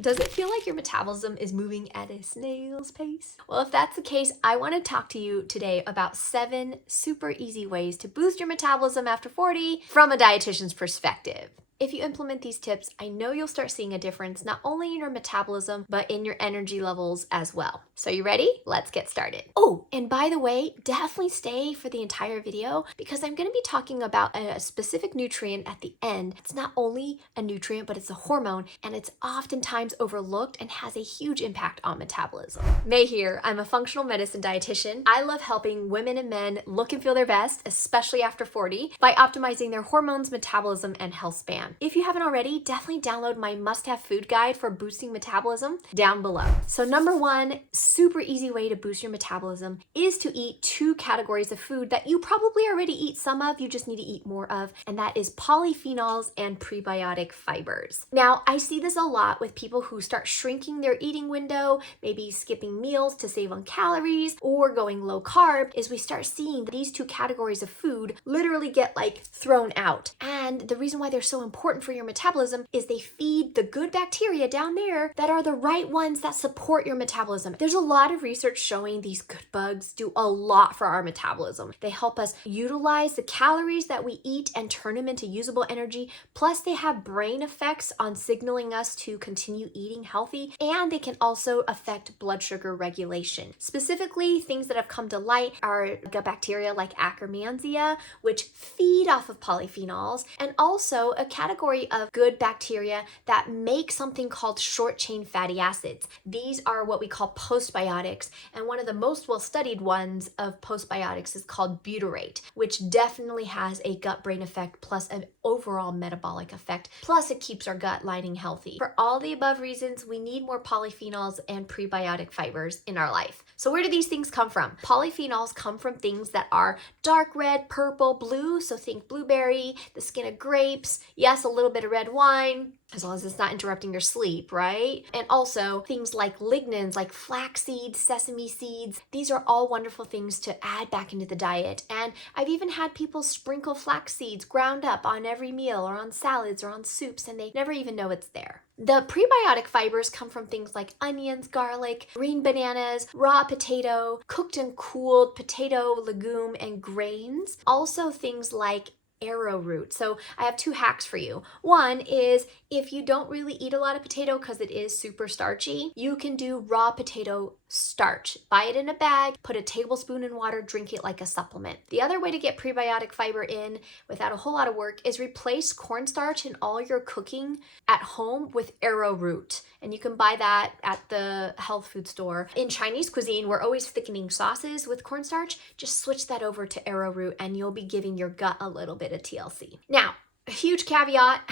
Does it feel like your metabolism is moving at a snail's pace? Well, if that's the case, I want to talk to you today about 7 super easy ways to boost your metabolism after 40 from a dietitian's perspective. If you implement these tips, I know you'll start seeing a difference not only in your metabolism, but in your energy levels as well. So you ready? Let's get started. Oh, and by the way, definitely stay for the entire video because I'm going to be talking about a specific nutrient at the end. It's not only a nutrient, but it's a hormone, and it's oftentimes overlooked and has a huge impact on metabolism. May here, I'm a functional medicine dietitian. I love helping women and men look and feel their best, especially after 40, by optimizing their hormones, metabolism, and health span. If you haven't already, definitely download my must-have food guide for boosting metabolism down below. So number 1, super easy way to boost your metabolism is to eat 2 categories of food that you probably already eat some of, you just need to eat more of, and that is polyphenols and prebiotic fibers. Now, I see this a lot with people who start shrinking their eating window, maybe skipping meals to save on calories, or going low carb, is we start seeing these 2 categories of food literally get thrown out. And the reason why they're so important for your metabolism is they feed the good bacteria down there that are the right ones that support your metabolism. There's a lot of research showing these good bugs do a lot for our metabolism. They help us utilize the calories that we eat and turn them into usable energy. Plus, they have brain effects on signaling us to continue eating healthy, and they can also affect blood sugar regulation. Specifically, things that have come to light are gut bacteria like Akkermansia, which feed off of polyphenols, and also a category of good bacteria that make something called short-chain fatty acids. These are what we call postbiotics, and one of the most well-studied ones of postbiotics is called butyrate, which definitely has a gut-brain effect plus an overall metabolic effect, plus it keeps our gut lining healthy. For all the above reasons, we need more polyphenols and prebiotic fibers in our life. So where do these things come from? Polyphenols come from things that are dark red, purple, blue, so think blueberry, the skin of grapes, yes, a little bit of red wine, as long as it's not interrupting your sleep, right? And also things like lignans, like flax seeds, sesame seeds. These are all wonderful things to add back into the diet. And I've even had people sprinkle flax seeds ground up on every meal or on salads or on soups, and they never even know it's there. The prebiotic fibers come from things like onions, garlic, green bananas, raw potato, cooked and cooled potato, legume, and grains. Also things like arrowroot. So I have 2 hacks for you. One is if you don't really eat a lot of potato because it is super starchy, you can do raw potato starch. Buy it in a bag, put a tablespoon in water, drink it like a supplement. The other way to get prebiotic fiber in without a whole lot of work is replace cornstarch in all your cooking at home with arrowroot. And you can buy that at the health food store. In Chinese cuisine, we're always thickening sauces with cornstarch. Just switch that over to arrowroot and you'll be giving your gut a little bit of TLC. Now, a huge caveat,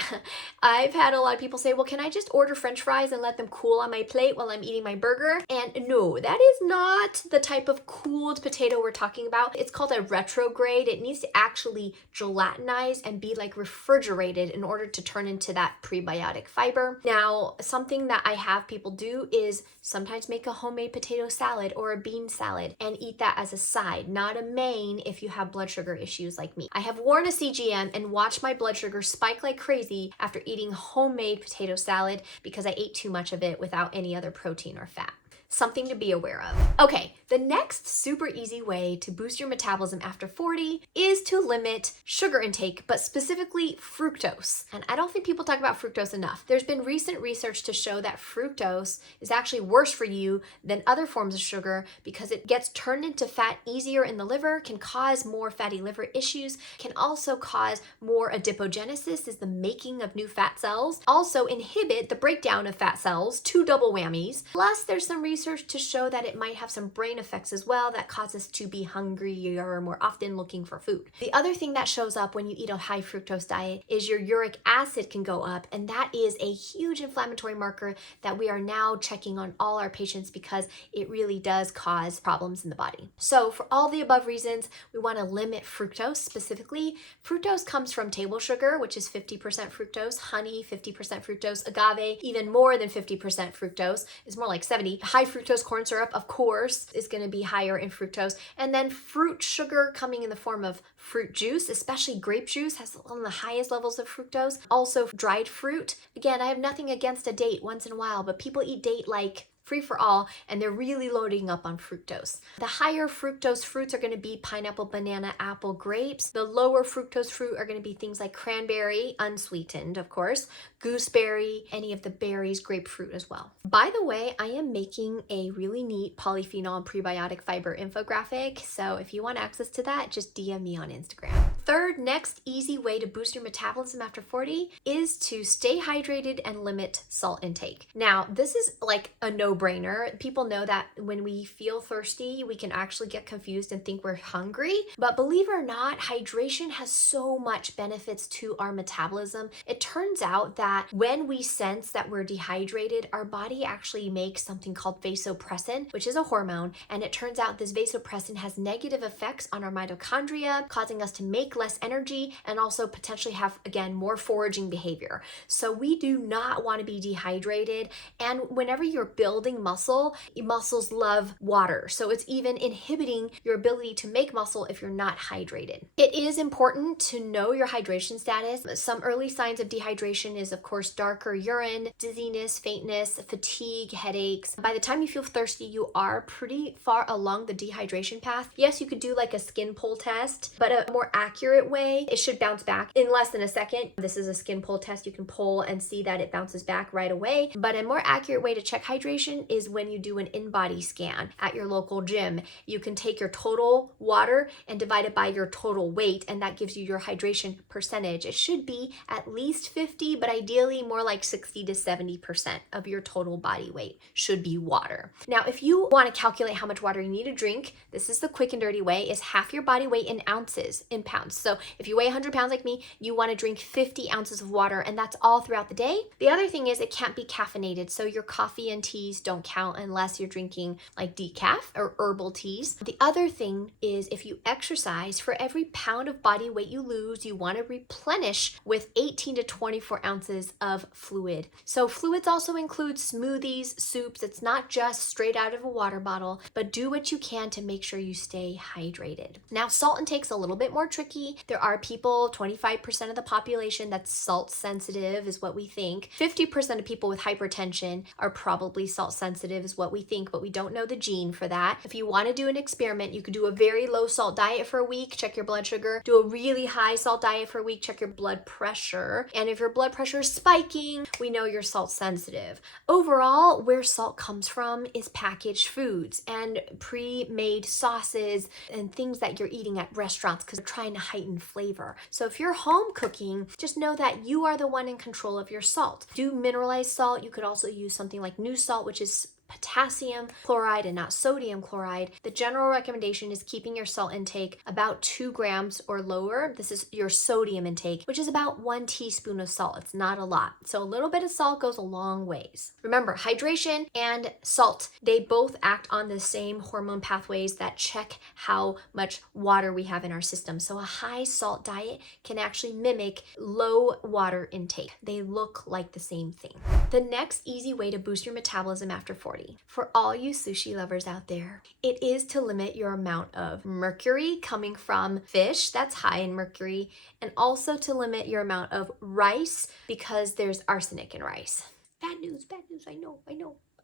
I've had a lot of people say, well, can I just order French fries and let them cool on my plate while I'm eating my burger? And no, that is not the type of cooled potato we're talking about. It's called a retrograde. It needs to actually gelatinize and be refrigerated in order to turn into that prebiotic fiber. Now, something that I have people do is sometimes make a homemade potato salad or a bean salad and eat that as a side, not a main if you have blood sugar issues like me. I have worn a CGM and watched my blood sugar spike like crazy after eating homemade potato salad because I ate too much of it without any other protein or fat. Something to be aware of. Okay, the next super easy way to boost your metabolism after 40 is to limit sugar intake, but specifically fructose. And I don't think people talk about fructose enough. There's been recent research to show that fructose is actually worse for you than other forms of sugar because it gets turned into fat easier in the liver, can cause more fatty liver issues, can also cause more adipogenesis, is the making of new fat cells, also inhibit the breakdown of fat cells, 2 double whammies. Plus, there's some research to show that it might have some brain effects as well that cause us to be hungrier or more often looking for food. The other thing that shows up when you eat a high fructose diet is your uric acid can go up, and that is a huge inflammatory marker that we are now checking on all our patients because it really does cause problems in the body. So for all the above reasons, we want to limit fructose specifically. Fructose comes from table sugar, which is 50% fructose, honey, 50% fructose, agave, even more than 50% fructose, is more like 70. High fructose corn syrup, of course, is going to be higher in fructose. And then fruit sugar coming in the form of fruit juice, especially grape juice, has one of the highest levels of fructose. Also dried fruit. Again, I have nothing against a date once in a while, but people eat date like free for all, and they're really loading up on fructose. The higher fructose fruits are going to be pineapple, banana, apple, grapes. The lower fructose fruit are going to be things like cranberry, unsweetened, of course, gooseberry, any of the berries, grapefruit as well. By the way, I am making a really neat polyphenol and prebiotic fiber infographic, so if you want access to that, just DM me on Instagram. Third, next easy way to boost your metabolism after 40 is to stay hydrated and limit salt intake. Now, this is like a no-brainer. People know that when we feel thirsty, we can actually get confused and think we're hungry. But believe it or not, hydration has so much benefits to our metabolism. It turns out that when we sense that we're dehydrated, our body actually makes something called vasopressin, which is a hormone. And it turns out this vasopressin has negative effects on our mitochondria, causing us to make less energy and also potentially have, again, more foraging behavior. So we do not want to be dehydrated. And whenever you're building muscle, muscles love water. So it's even inhibiting your ability to make muscle if you're not hydrated. It is important to know your hydration status. Some early signs of dehydration is, of course, darker urine, dizziness, faintness, fatigue, headaches. By the time you feel thirsty, you are pretty far along the dehydration path. Yes, you could do like a skin pull test, but a more accurate way, it should bounce back in less than a second. This is a skin pull test. You can pull and see that it bounces back right away. But a more accurate way to check hydration is when you do an in-body scan at your local gym. You can take your total water and divide it by your total weight, and that gives you your hydration percentage. It should be at least 50, but ideally more like 60 to 70% of your total body weight should be water. Now, if you want to calculate how much water you need to drink, this is the quick and dirty way, is half your body weight in ounces, in pounds. So if you weigh 100 pounds like me, you want to drink 50 ounces of water, and that's all throughout the day. The other thing is it can't be caffeinated. So your coffee and teas don't count unless you're drinking like decaf or herbal teas. The other thing is if you exercise, for every pound of body weight you lose, you want to replenish with 18 to 24 ounces of fluid. So fluids also include smoothies, soups. It's not just straight out of a water bottle, but do what you can to make sure you stay hydrated. Now, salt intake's a little bit more tricky. There are people, 25% of the population, that's salt sensitive is what we think. 50% of people with hypertension are probably salt sensitive is what we think, but we don't know the gene for that. If you want to do an experiment, you could do a very low salt diet for a week, check your blood sugar. Do a really high salt diet for a week, check your blood pressure. And if your blood pressure is spiking, we know you're salt sensitive. Overall, where salt comes from is packaged foods and pre-made sauces and things that you're eating at restaurants because they're trying to heighten flavor. So if you're home cooking, just know that you are the one in control of your salt. Do mineralized salt. You could also use something like new salt, which is potassium chloride and not sodium chloride. The general recommendation is keeping your salt intake about 2 grams or lower. This is your sodium intake, which is about 1 teaspoon of salt. It's not a lot. So a little bit of salt goes a long ways. Remember, hydration and salt, they both act on the same hormone pathways that check how much water we have in our system. So a high salt diet can actually mimic low water intake. They look like the same thing. The next easy way to boost your metabolism after 40, for all you sushi lovers out there, it is to limit your amount of mercury coming from fish, that's high in mercury, and also to limit your amount of rice because there's arsenic in rice. Bad news, I know.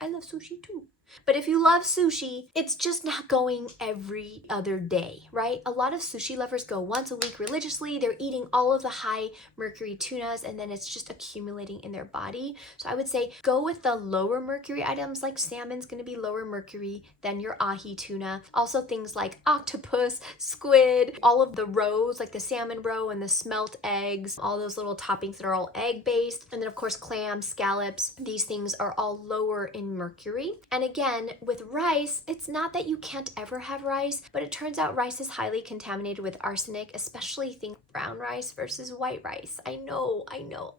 I love sushi too. But if you love sushi, it's just not going every other day, right? A lot of sushi lovers go once a week religiously. They're eating all of the high mercury tunas and then it's just accumulating in their body. So I would say go with the lower mercury items, like salmon's going to be lower mercury than your ahi tuna. Also things like octopus, squid, all of the roes, like the salmon roe and the smelt eggs, all those little toppings that are all egg based. And then of course clams, scallops, these things are all lower in mercury. And again, with rice, it's not that you can't ever have rice, but it turns out rice is highly contaminated with arsenic, especially think brown rice versus white rice. I know.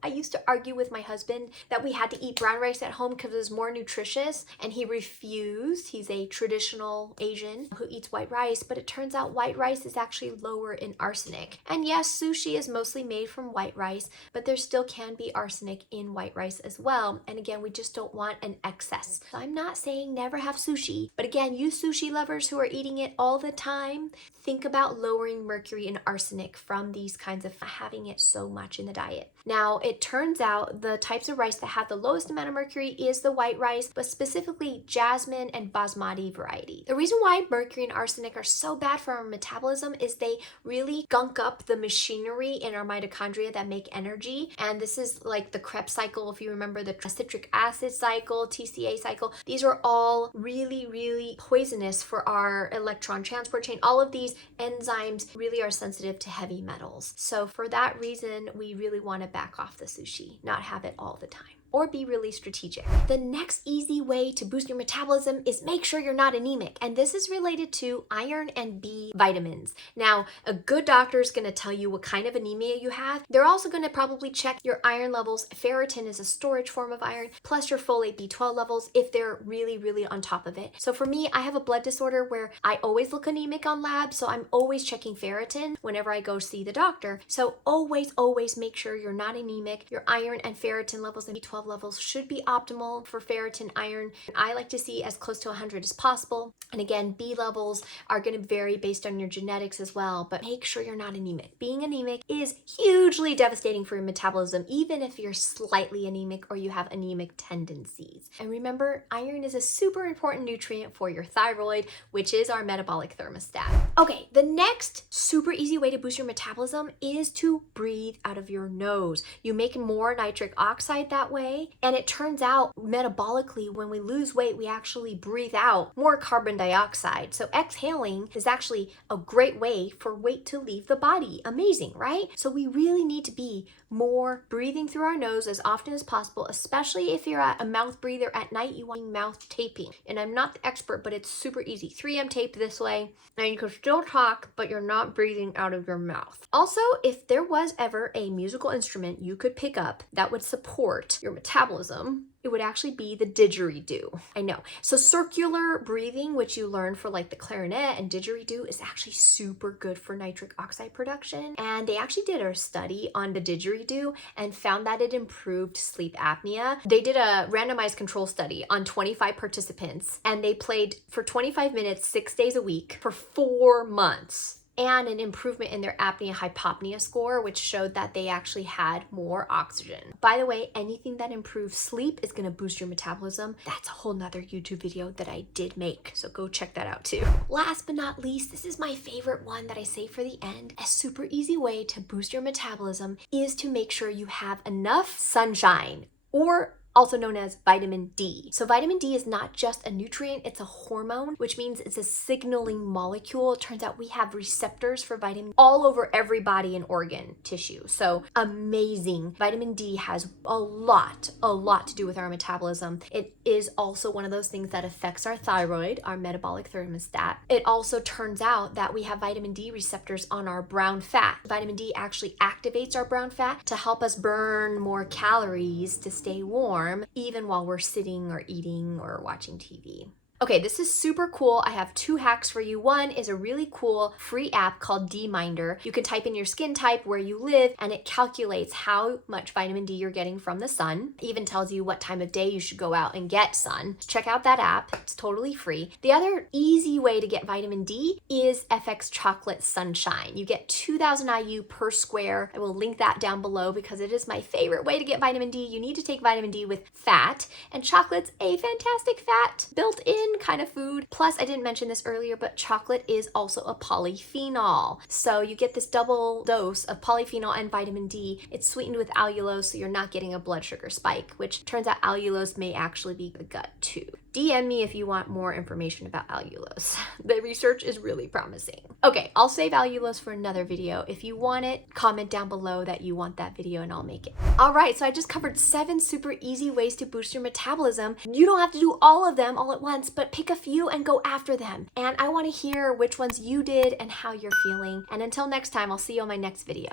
I used to argue with my husband that we had to eat brown rice at home because it was more nutritious, and he refused. He's a traditional Asian who eats white rice, but it turns out white rice is actually lower in arsenic. And yes, sushi is mostly made from white rice, but there still can be arsenic in white rice as well. And again, we just don't want an excess excess. So I'm not saying never have sushi, but again, you sushi lovers who are eating it all the time, think about lowering mercury and arsenic from these kinds of having it so much in the diet. Now, it turns out the types of rice that have the lowest amount of mercury is the white rice, but specifically jasmine and basmati variety. The reason why mercury and arsenic are so bad for our metabolism is they really gunk up the machinery in our mitochondria that make energy. And this is like the Krebs cycle, if you remember, the citric acid cycle, TCA cycle. These are all really, really poisonous for our electron transport chain. All of these enzymes really are sensitive to heavy metals. So for that reason, we really want to back off the sushi, not have it all the time, or be really strategic. The next easy way to boost your metabolism is make sure you're not anemic. And this is related to iron and B vitamins. Now, a good doctor is going to tell you what kind of anemia you have. They're also going to probably check your iron levels. Ferritin is a storage form of iron, plus your folate B12 levels if they're really, really on top of it. So for me, I have a blood disorder where I always look anemic on labs. So I'm always checking ferritin whenever I go see the doctor. So always make sure you're not anemic. Your iron and ferritin levels and B12 levels should be optimal for ferritin, iron. I like to see as close to 100 as possible. And again, B levels are going to vary based on your genetics as well, but make sure you're not anemic. Being anemic is hugely devastating for your metabolism, even if you're slightly anemic or you have anemic tendencies. And remember, iron is a super important nutrient for your thyroid, which is our metabolic thermostat. Okay, the next super easy way to boost your metabolism is to breathe out of your nose. You make more nitric oxide that way. And it turns out metabolically, when we lose weight, we actually breathe out more carbon dioxide. So exhaling is actually a great way for weight to leave the body. Amazing, right? So we really need to be more breathing through our nose as often as possible, especially if you're a mouth breather at night, you want mouth taping. And I'm not the expert, but it's super easy. 3M tape this way, and you can still talk, but you're not breathing out of your mouth. Also, if there was ever a musical instrument you could pick up that would support your metabolism, it would actually be the didgeridoo. I know. So circular breathing, which you learn for like the clarinet and didgeridoo, is actually super good for nitric oxide production. And they actually did a study on the didgeridoo and found that it improved sleep apnea. They did a randomized control study on 25 participants, and they played for 25 minutes, 6 days a week for 4 months. And an improvement in their apnea-hypopnea score, which showed that they actually had more oxygen. By the way, anything that improves sleep is gonna boost your metabolism. That's a whole nother YouTube video that I did make, so go check that out too. Last but not least, this is my favorite one that I save for the end. A super easy way to boost your metabolism is to make sure you have enough sunshine, or also known as vitamin D. So vitamin D is not just a nutrient, it's a hormone, which means it's a signaling molecule. It turns out we have receptors for vitamin all over every body and organ tissue. So amazing. Vitamin D has a lot to do with our metabolism. It is also one of those things that affects our thyroid, our metabolic thermostat. It also turns out that we have vitamin D receptors on our brown fat. Vitamin D actually activates our brown fat to help us burn more calories to stay warm, even while we're sitting or eating or watching TV. Okay, this is super cool. I have 2 hacks for you. One is a really cool free app called D-Minder. You can type in your skin type, where you live, and it calculates how much vitamin D you're getting from the sun. It even tells you what time of day you should go out and get sun. Check out that app. It's totally free. The other easy way to get vitamin D is FX Chocolate Sunshine. You get 2,000 IU per square. I will link that down below because it is my favorite way to get vitamin D. You need to take vitamin D with fat, and chocolate's a fantastic fat built in kind of food. Plus, I didn't mention this earlier, but chocolate is also a polyphenol. So you get this double dose of polyphenol and vitamin D. It's sweetened with allulose, so you're not getting a blood sugar spike, which turns out allulose may actually be the gut too. DM me if you want more information about allulose. The research is really promising. Okay, I'll save allulose for another video. If you want it, comment down below that you want that video and I'll make it. All right, so I just covered 7 super easy ways to boost your metabolism. You don't have to do all of them all at once, but pick a few and go after them. And I want to hear which ones you did and how you're feeling. And until next time, I'll see you on my next video.